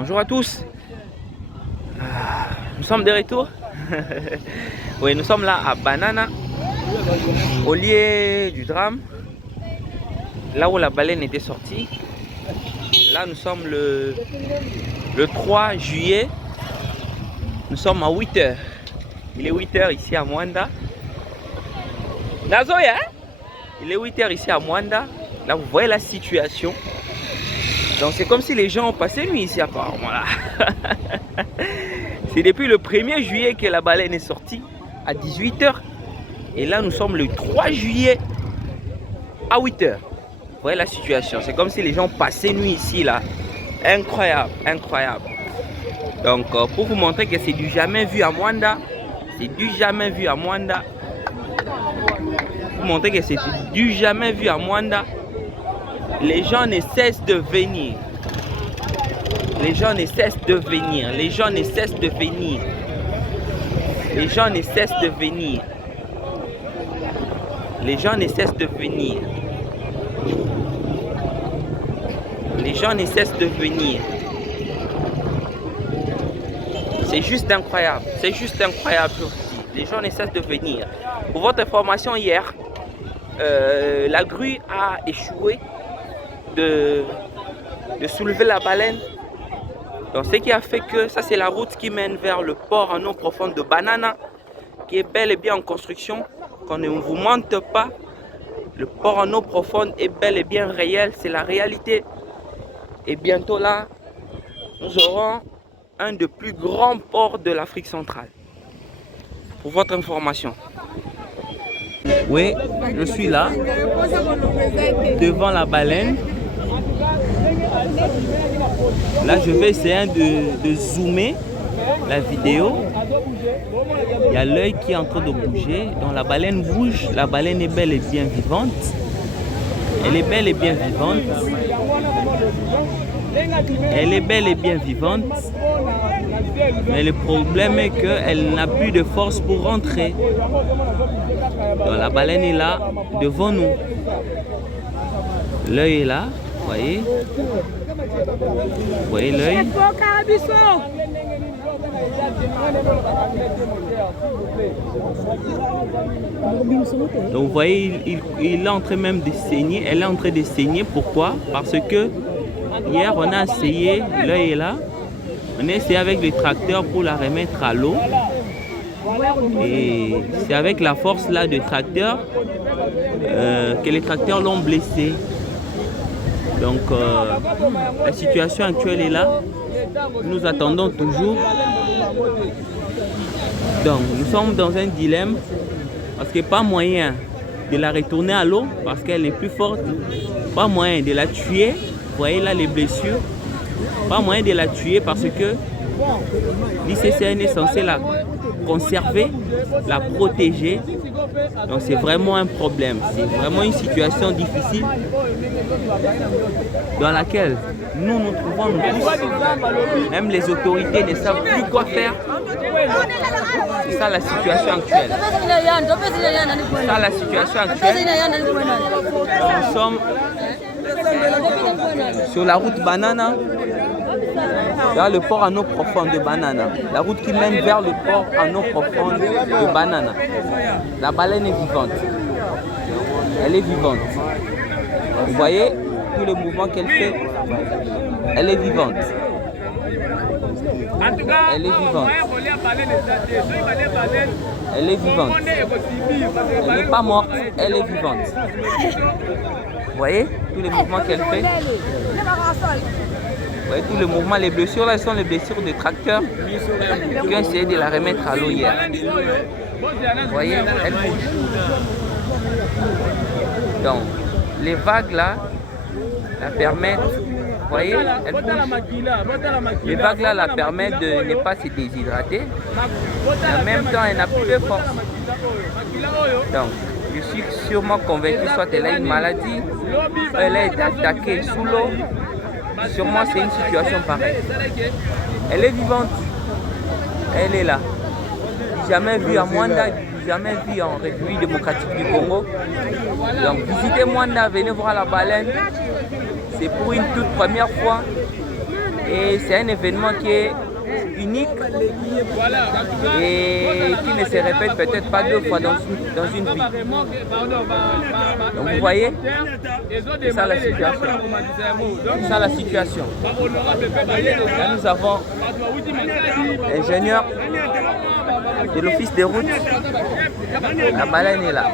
Bonjour à tous. Nous sommes de retour. Oui, nous sommes là à Banana, au lieu du drame, là où la baleine était sortie. Là, nous sommes le 3 juillet. Nous sommes à 8 h. Il est 8 h ici à Mwanda. Nazoya, il est 8 h ici à Mwanda. Là, vous voyez la situation. Donc, c'est comme si les gens ont passé nuit ici apparemment. Là. C'est depuis le 1er juillet que la baleine est sortie à 18 h. Et là, nous sommes le 3 juillet à 8 h. Vous voyez la situation. C'est comme si les gens passaient nuit ici. Là. Incroyable, incroyable. Donc, pour vous montrer que c'est du jamais vu à Mwanda. C'est du jamais vu à Mwanda. Pour vous montrer que c'est du jamais vu à Mwanda. Les gens ne cessent de venir. Les gens ne cessent de venir. Les gens ne cessent de venir. Les gens ne cessent de venir. Les gens ne cessent de venir. Les gens ne cessent de venir. C'est juste incroyable. C'est juste incroyable. Les gens ne cessent de venir. Pour votre information, hier, la grue a échoué de soulever la baleine. Donc ce qui a fait que ça, c'est la route qui mène vers le port en eau profonde de Banana, qui est bel et bien en construction. Qu'on ne vous mente pas, le port en eau profonde est bel et bien réel, c'est la réalité. Et bientôt là, nous aurons un des plus grands ports de l'Afrique centrale. Pour votre information. Oui, je suis là, devant la baleine. Là, je vais essayer de zoomer la vidéo. Il y a l'œil qui est en train de bouger. Donc la baleine bouge. La baleine est bel et bien vivante. Elle est bel et bien vivante. Elle est bel et bien vivante. Mais le problème est qu'elle n'a plus de force pour rentrer. Donc la baleine est là, devant nous. L'œil est là, vous voyez. Vous voyez l'œil. Donc vous voyez, il est en train même de saigner. Elle est en train de saigner. Pourquoi? Parce que hier on a essayé, l'œil est là. On a essayé avec le tracteur pour la remettre à l'eau. Et c'est avec la force là de tracteur que les tracteurs l'ont blessée. Donc la situation actuelle est là. Nous attendons toujours. Donc nous sommes dans un dilemme parce qu'il n'y a pas moyen de la retourner à l'eau parce qu'elle est plus forte. Pas moyen de la tuer. Vous voyez là les blessures. Pas moyen de la tuer parce que l'ICCN est censé la conserver, la protéger. Donc c'est vraiment un problème. C'est vraiment une situation difficile dans laquelle nous nous trouvons tous. Même les autorités ne savent plus quoi faire. C'est ça la situation actuelle. C'est ça la situation actuelle. Nous sommes sur la route Banana, vers le port en eau profonde de Banana. La route qui mène vers le port en eau profonde de Banana. La baleine est vivante. Elle est vivante. Vous voyez tous les mouvements qu'elle fait. Elle est vivante. Elle est vivante. Elle est vivante. Elle n'est pas morte, elle est vivante. Vous voyez tous les mouvements qu'elle fait. Vous voyez tous les mouvements, les blessures là, sont les blessures des tracteurs qui ont essayé de la remettre à l'eau hier. Vous voyez, elle bouge. Donc, les vagues là la permettent, vous voyez, elle bouge. Les vagues là la permettent de ne pas se déshydrater. En même temps, elle n'a plus de force. Donc, je suis sûrement convaincu, soit elle a une maladie, elle a été attaquée sous l'eau. Sûrement c'est une situation pareille. Elle est vivante. Elle est là. Jamais vue à Mwanda, jamais vue en République démocratique du Congo. Donc visitez Mwanda, venez voir la baleine. C'est pour une toute première fois. Et c'est un événement qui est unique et qui ne se répète peut-être pas 2 fois dans une vie. Donc vous voyez, c'est ça la situation. C'est ça la situation. Là nous avons l'ingénieur de l'office des routes. La baleine est là.